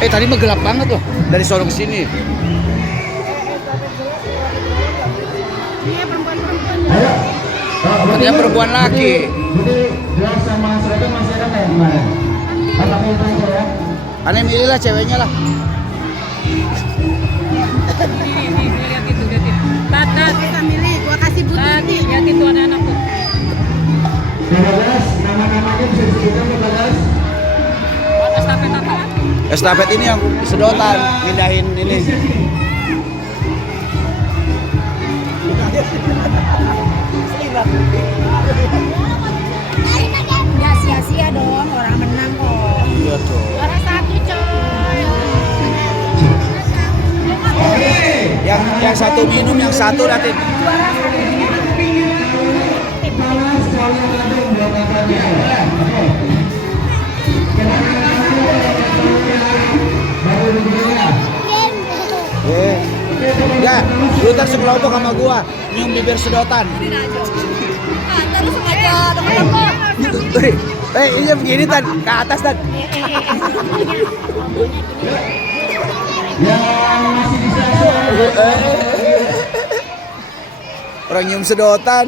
Tadi mah gelap banget loh dari sono ke sini. Katanya perempuan laki. Jadi gelas sama seragam masih ada kayak kemarin. Apakah itu aja ya? Aneh milih lah ceweknya lah. Nih, lihat itu, lihat itu. Tat, Kita milih, gua kasih Tat, butuh nih. lihat itu anak-anak tuh. 15, nama-namanya bisa disebutkan 15. Estafet apa? Estafet ini yang sedotan, pindahin ini. Nggak sia-sia dong, orang menang kok. Iya tuh. Juara satu coy. Yang satu minum, yang satu nanti. Ya, lu ntar sekelompok sama gua nyium bibir sedotan. Terus sengaja teman-teman. Ini begini Tan, ke atas Tan. Yang masih bisa Orang nyium sedotan.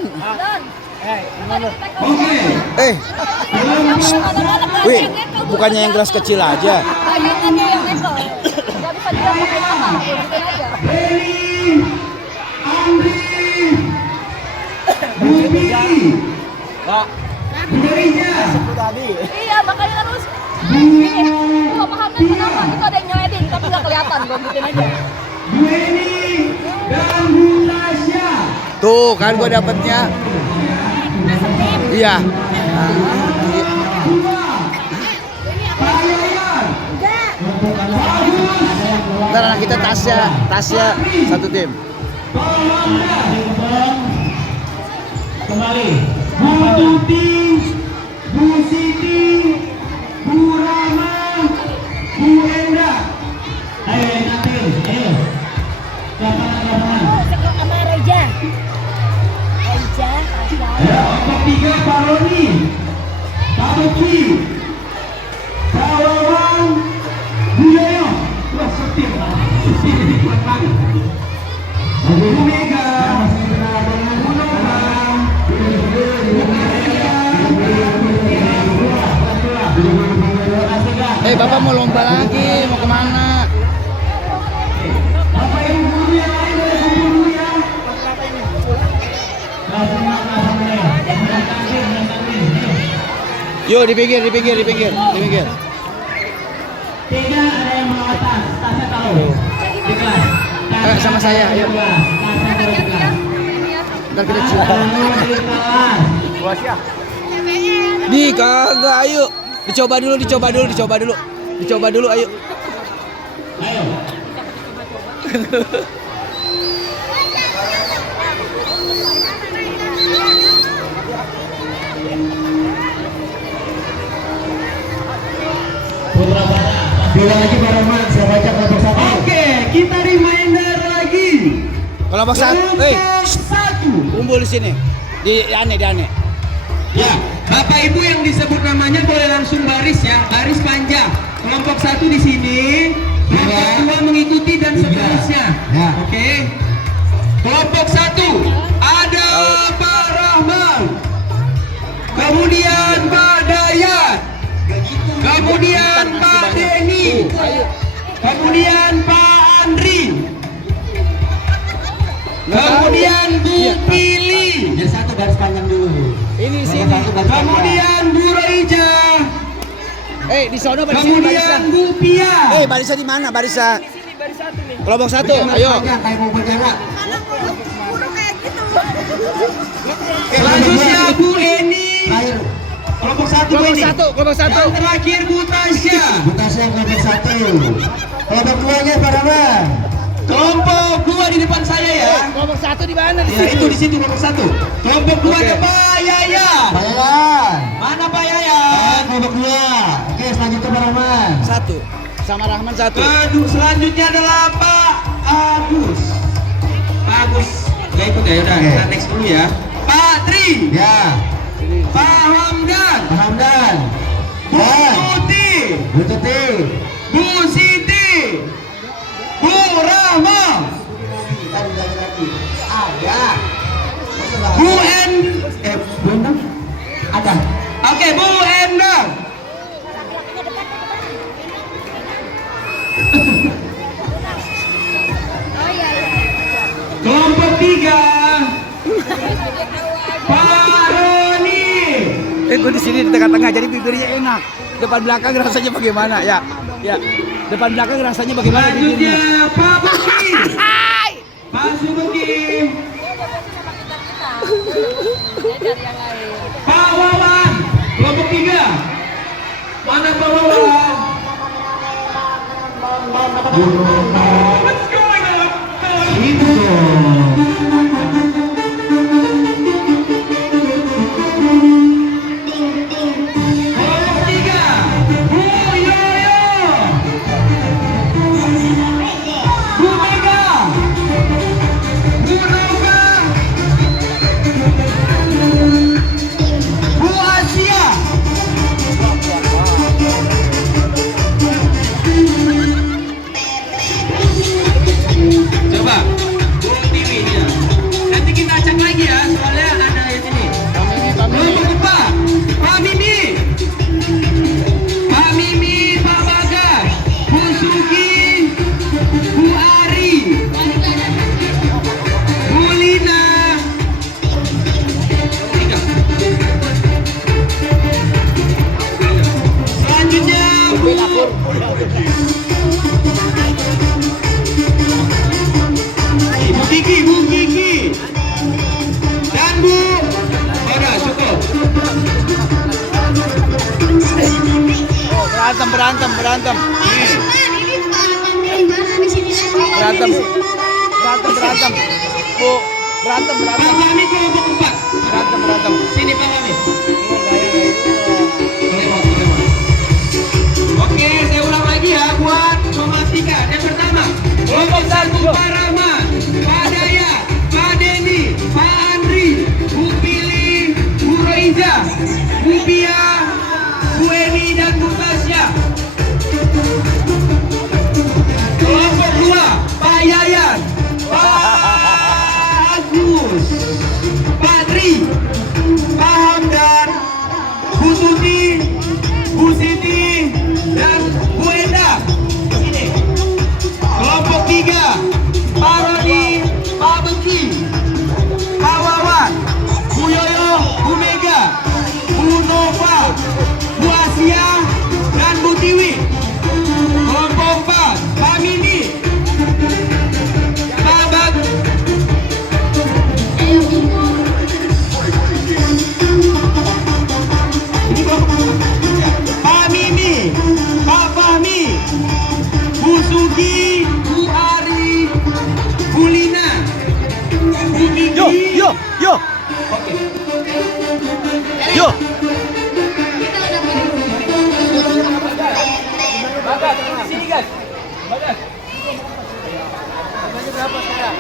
Oke. Wih, bukannya yang gelas kecil aja. Heli, Andri, Bubi, Rija, Iya, makanya harus ini. Pemahaman kenapa itu ada yang nyeleding tapi nggak kelihatan, gua gituin aja. Dueni, dan Butasya. Tuh kan gua dapetnya. Iya. Ntar anak kita Tasya satu tim. Kembali. Bu Tuti, Bu Siti, Bu Rama, Bu Enda. Ayo nanti, ayo. Lapangan. Sama Reja. Reja, Ya, kelompok 3 Pak Roni, Pak Boki, Pak Wawan, Bu Yoyo. Wah, setir. Setir ini kuat banget. Bu Mega, Bu Nora, Bapak mau lomba lagi, mau kemana? Bapak Ibu guru yang lain boleh kumpul dulu ya. Yuk di pinggir. Tidak ada yang mau atas, tasnya taruh di kelas. Sama saya, ayo. Tasnya taruh di kelas. Ntar kita cium. Taruh di kelas. Di kagak, ayo. Dicoba dulu, ayo. Ayo. Putra Barat. Bila lagi barengan, saya baca kelompok 1. Oke, kita reminder lagi. Kelompok satu, Kelompok 1. kumpul di sini. Di aneh. Ya, Bapak Ibu yang disebut namanya boleh langsung baris ya, baris panjang. Kelompok 1 di sini, kelompok 2 mengikuti dan seterusnya. Ya. Oke. Kelompok 1 ada Pak Rahman, kemudian Pak Dayat, kemudian Pak Denny, kemudian Pak Andri, kemudian Bu Pili. Jadi satu garis panjang dulu. Ini sini. Kemudian Bu Reija. Di sono barisan. Kemudian Bu Pia. Barisan di mana? Barisan. Kelompok 1, ayo. Kayak mau bergerak. gitu. Selanjutnya Bu Eni. Kelompok 1 Bu Eni. Kelompok 1. Yang terakhir Bu Tasya. Bu Tasya kelompok 1. Kelompok 2-nya Pak Rahman. Kelompok 2 di depan saya ya. Kelompok 1 di mana? Di Ya situ. itu di situ kelompok 1. Kelompok 2 ada Pak Yayan. Pak Yayan. Mana Pak Yayan? Kelompok 2. Oke, selanjutnya Pak Rahman. 1. Sama Rahman 1. Aduh, selanjutnya adalah Pak Agus. Pak Agus. Ya ikut ya, udah kita next dulu ya. Pak Tri. Ya. Pak Hamdan. Pak Hamdan. Bu Tuti. Bu Tuti. Bu Siti. Oke, Bu Endang. Kelompok 3. Pak Roni. Gue di sini di tengah-tengah jadi bibirnya enak. Depan belakang rasanya bagaimana ya? Ya. Depan belakang rasanya bagaimana bibirnya? Selanjutnya Pak Buki. Pak Subuki. Pak Wawan. Kelompok 3. Mana Pak Wawan? What's going on? Itu dong. Kelompok 3. Bu Yoyo. Bu Mega. Bu Nova. Bu Asia. Coba Bu Tiwi dia. Nanti kita cek lagi ya, soalnya ada yang ini. Kelompok 4. Pak Mimi. Pak Mimi, Pak Bagas, Bu Sugi, Bu Ari, Bu Lina. Tiga. Selanjutnya Bu Kiki, dan Bu. Udah cukup. Oh, berantem. Berantem. Bu, berantem. Pak Fahmi kelompok 4. Berantem. Sini Pak Fahmi. Oke, saya ulang lagi ya buat memastikan. Yang pertama, kelompok 1 Pak Rahman, Pak Dayat, Pak Denny, Pak Andri, Bu Pili, Bu Roiza, Bu Pia, Bu Eni, dan Bu Tasya. Kelompok 2 Pak Yayan, Pak Agus, Pak Tri, Pak Hamdan, Bu Tuti, Bu Siti, dan Bu Enda. Sini. Kelompok 3 Pak Roni, Pak Beki, Pak Wawan, Bu Yoyo, Bu Mega, Bu Nova, Bu Asia, dan Bu Tiwi. Kelompok 4 Pak Mini, Pak Bag, Pak Mimi, Pak Fahmi, Bu Sugi, Bu Ari, Bu Lina, Bu Kiki. Yo. Oke. Yo. Bagas, sini guys. Bagas. Berapa sekarang?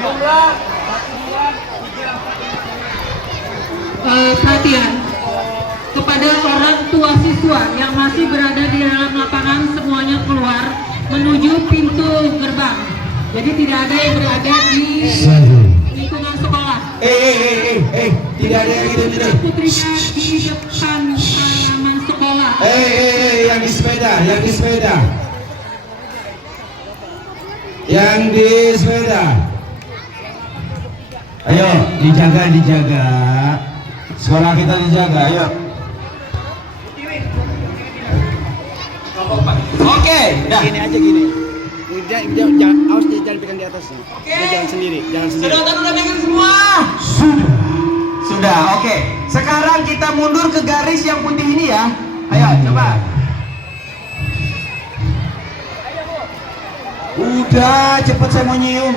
Jumlah 1, 2, 3. Perhatian kepada orang tua siswa yang masih berada di dalam lapangan, semuanya keluar menuju pintu gerbang. Jadi tidak ada yang berada di lingkungan sekolah. Tidak ada yang itu. Putrinya di depan halaman sekolah. Yang di sepeda. Yang di sepeda. Ayo, dijaga. Suara kita dijaga, ayo. Oke, dah. Gini aja gini. Jangan, awas dia jangan pegang di atasnya. Dia jangan sendiri. Sedotan udah pegang semua? Sudah, oke. Sekarang kita mundur ke garis yang putih ini ya. Ayo, coba. Udah, cepet saya mau nyium.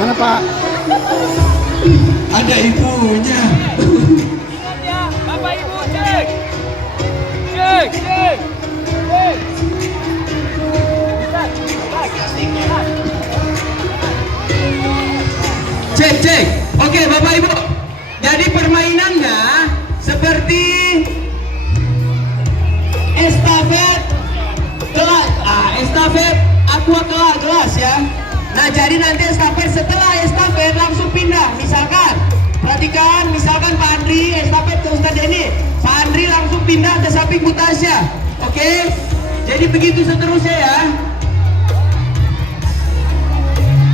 Mana Pak? Ada ibunya. Ingat ya, Bapak Ibu cek. Cek. Oke, Bapak Ibu. Jadi permainannya seperti estafet aqua gelas ya. Nah, jadi nanti estafet setelah estafet langsung pindah. Misalkan, perhatikan, misalkan Pak Andri estafet ke Ustadz Denny, Pak Andri langsung pindah ke samping Bu Tasya. Oke? Jadi begitu seterusnya ya.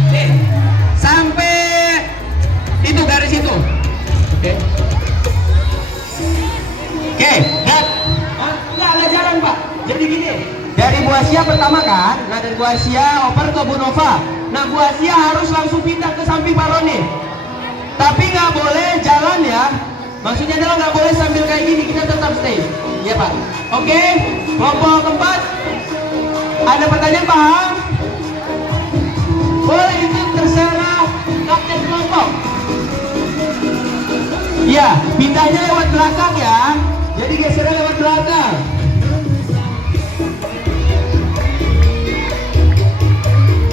Oke. Sampai itu garis itu. Oke. Oke, nggak ada jalan Pak. Jadi gini, dari Bu Asia pertama kan, nah dari Bu Asia oper ke Bu Nova. Nah Bu Asia harus langsung pindah ke samping Pak Roni. Tapi nggak boleh jalan ya. Maksudnya adalah nggak boleh sambil kayak gini, kita tetap stay. Iya Pak. Oke, kelompok keempat. Ada pertanyaan paham? Boleh, itu terserah kapten kelompok. Iya, pindahnya lewat belakang ya. Jadi gesernya lewat belakang.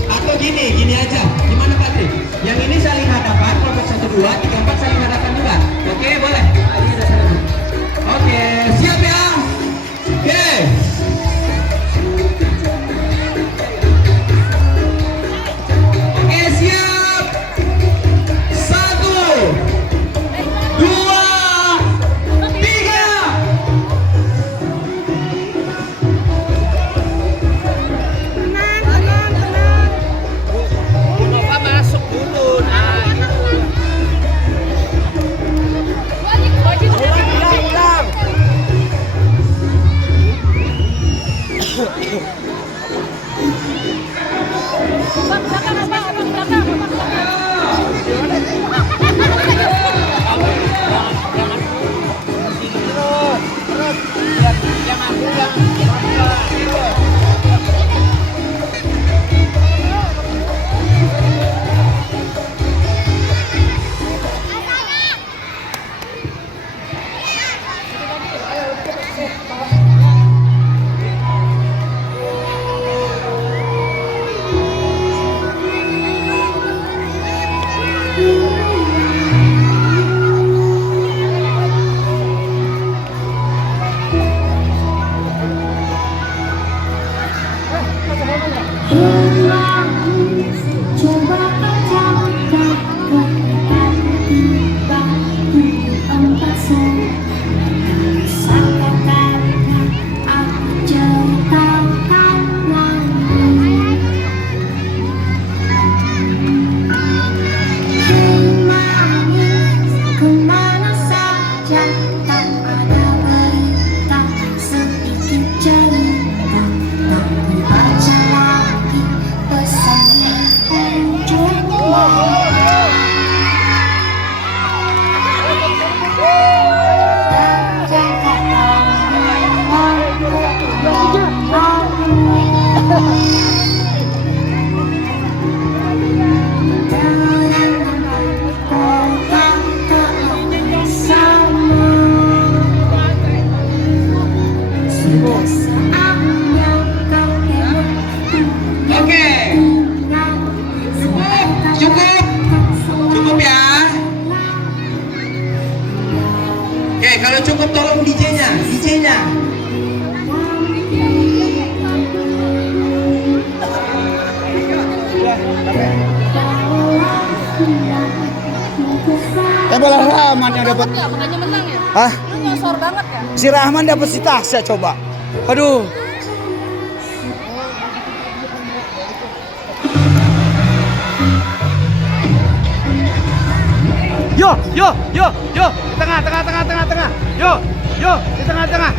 Atau gini aja. Gimana Pak Tri? Yang ini saling hadapan, kelompok 1, 2, 3, 4 saling hadapan juga. Oke, boleh. Oke, siap ya. Oke. Oke, siap. 1, 2, 3. Cukup ya. Oke, kalau cukup tolong DJ-nya. Tapi Rahman yang dapat. Ya, makanya menang ya. Hah? Lu nyosor banget ya. Si Rahman dapat si Tasya coba. Aduh. Yo, di tengah. Yo, di tengah.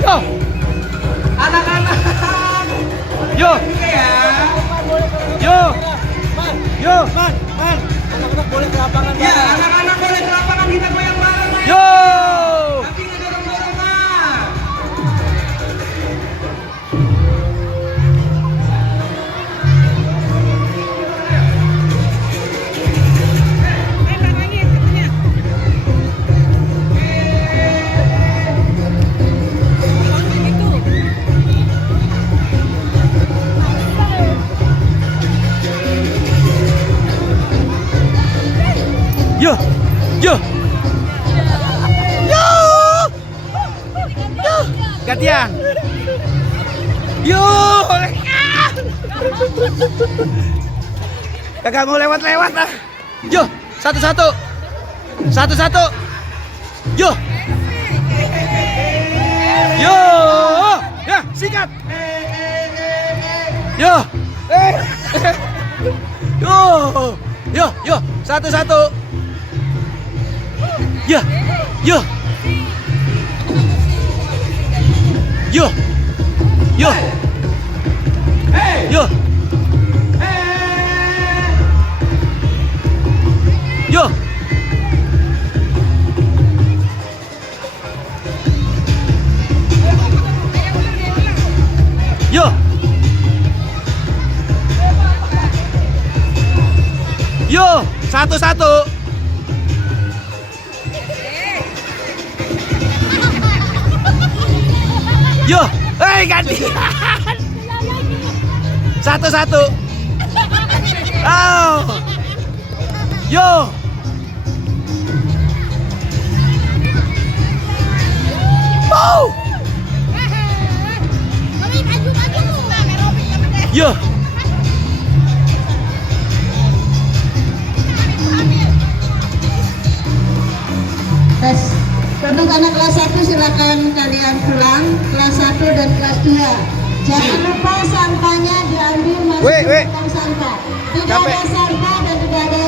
Yo. Anak-anak. Yo. Man. Anak-anak boleh ke lapangan. Ya, anak-anak boleh ke lapangan, kita goyang bareng. Yo. Tapi nggak dorong-dorongan. Yo. gantian. Yo. Kagak mau lewat-lewat ah. Yo, satu-satu. Satu-satu. Yo. Yo. Ya, sikat. Yo. Yo. Yo, satu-satu. Yo. Yo. Yo. Yo. Yo. Yo. Yo. Yo, satu-satu. Yo, gantian. Satu-satu. Oh. Yo. Wow. Yo. Tes. Untuk anak kelas 1 silakan kalian pulang, kelas 1 dan kelas 2. Jangan lupa sampahnya diambil masuk Weh. ke tong sampah. Tidak Capek. ada sampah dan tidak ada